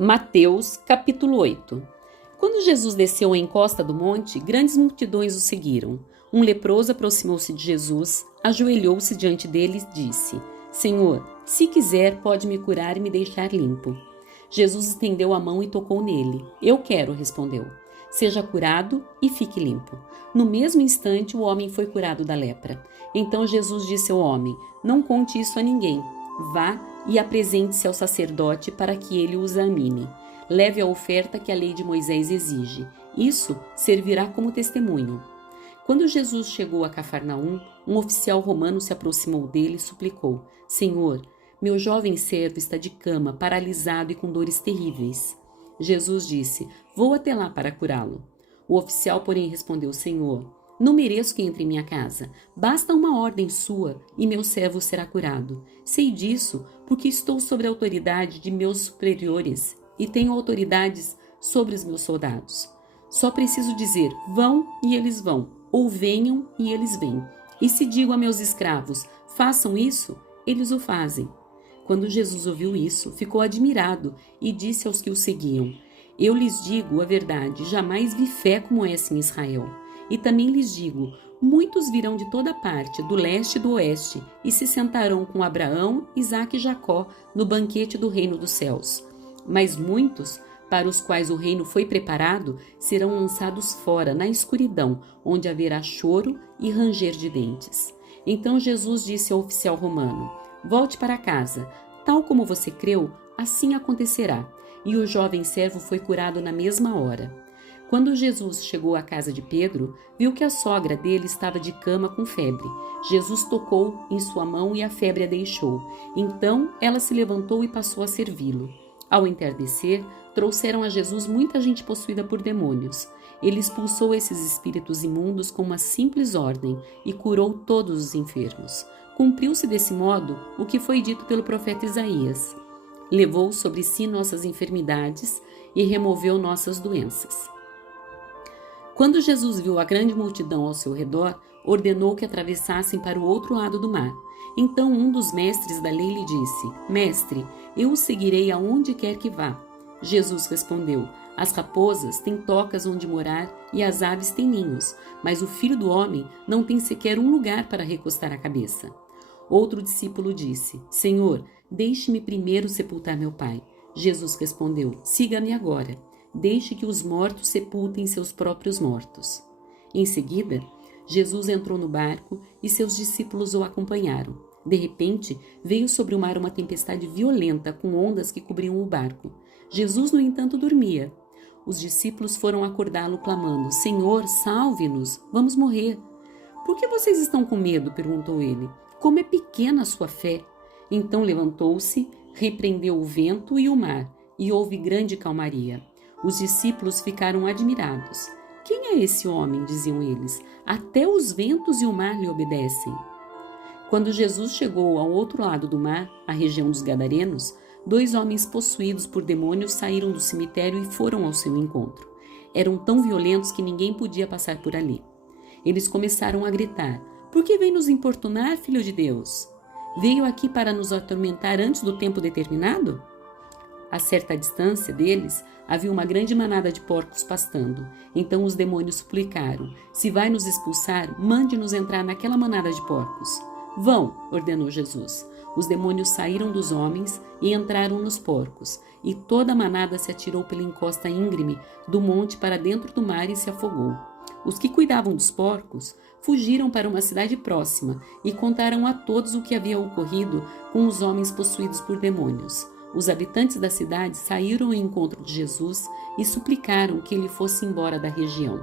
Mateus, capítulo 8. Quando Jesus desceu à encosta do monte, grandes multidões o seguiram. Um leproso aproximou-se de Jesus, ajoelhou-se diante dele e disse: Senhor, se quiser, pode me curar e me deixar limpo. Jesus estendeu a mão e tocou nele. Eu quero, respondeu. Seja curado e fique limpo. No mesmo instante, o homem foi curado da lepra. Então Jesus disse ao homem: Não conte isso a ninguém. Vá e apresente-se ao sacerdote para que ele o examine. Leve a oferta que a lei de Moisés exige. Isso servirá como testemunho. Quando Jesus chegou a Cafarnaum, um oficial romano se aproximou dele e suplicou: Senhor, meu jovem servo está de cama, paralisado e com dores terríveis. Jesus disse: Vou até lá para curá-lo. O oficial, porém, respondeu: Senhor, não mereço que entre em minha casa. Basta uma ordem sua e meu servo será curado. Sei disso porque estou sob a autoridade de meus superiores e tenho autoridades sobre os meus soldados. Só preciso dizer: vão e eles vão, ou venham e eles vêm. E se digo a meus escravos: façam isso, eles o fazem. Quando Jesus ouviu isso, ficou admirado e disse aos que o seguiam: Eu lhes digo a verdade, jamais vi fé como essa em Israel. E também lhes digo, muitos virão de toda parte, do leste e do oeste, e se sentarão com Abraão, Isaque e Jacó no banquete do reino dos céus. Mas muitos, para os quais o reino foi preparado, serão lançados fora, na escuridão, onde haverá choro e ranger de dentes. Então Jesus disse ao oficial romano: Volte para casa, tal como você creu, assim acontecerá. E o jovem servo foi curado na mesma hora. Quando Jesus chegou à casa de Pedro, viu que a sogra dele estava de cama com febre. Jesus tocou em sua mão e a febre a deixou. Então ela se levantou e passou a servi-lo. Ao entardecer, trouxeram a Jesus muita gente possuída por demônios. Ele expulsou esses espíritos imundos com uma simples ordem e curou todos os enfermos. Cumpriu-se desse modo o que foi dito pelo profeta Isaías. Levou sobre si nossas enfermidades e removeu nossas doenças. Quando Jesus viu a grande multidão ao seu redor, ordenou que atravessassem para o outro lado do mar. Então um dos mestres da lei lhe disse: Mestre, eu o seguirei aonde quer que vá. Jesus respondeu: As raposas têm tocas onde morar e as aves têm ninhos, mas o Filho do Homem não tem sequer um lugar para recostar a cabeça. Outro discípulo disse: Senhor, deixe-me primeiro sepultar meu pai. Jesus respondeu: Siga-me agora. Deixe que os mortos sepultem seus próprios mortos. Em seguida, Jesus entrou no barco e seus discípulos o acompanharam. De repente, veio sobre o mar uma tempestade violenta com ondas que cobriam o barco. Jesus, no entanto, dormia. Os discípulos foram acordá-lo clamando: Senhor, salve-nos, vamos morrer. Por que vocês estão com medo? Perguntou ele. Como é pequena a sua fé. Então levantou-se, repreendeu o vento e o mar, e houve grande calmaria. Os discípulos ficaram admirados. Quem é esse homem? Diziam eles. Até os ventos e o mar lhe obedecem. Quando Jesus chegou ao outro lado do mar, a região dos Gadarenos, 2 homens possuídos por demônios saíram do cemitério e foram ao seu encontro. Eram tão violentos que ninguém podia passar por ali. Eles começaram a gritar: Por que vem nos importunar, filho de Deus? Veio aqui para nos atormentar antes do tempo determinado? A certa distância deles, havia uma grande manada de porcos pastando. Então os demônios suplicaram: Se vai nos expulsar, mande-nos entrar naquela manada de porcos. Vão, ordenou Jesus. Os demônios saíram dos homens e entraram nos porcos, e toda a manada se atirou pela encosta íngreme do monte para dentro do mar e se afogou. Os que cuidavam dos porcos fugiram para uma cidade próxima e contaram a todos o que havia ocorrido com os homens possuídos por demônios. Os habitantes da cidade saíram ao encontro de Jesus e suplicaram que ele fosse embora da região.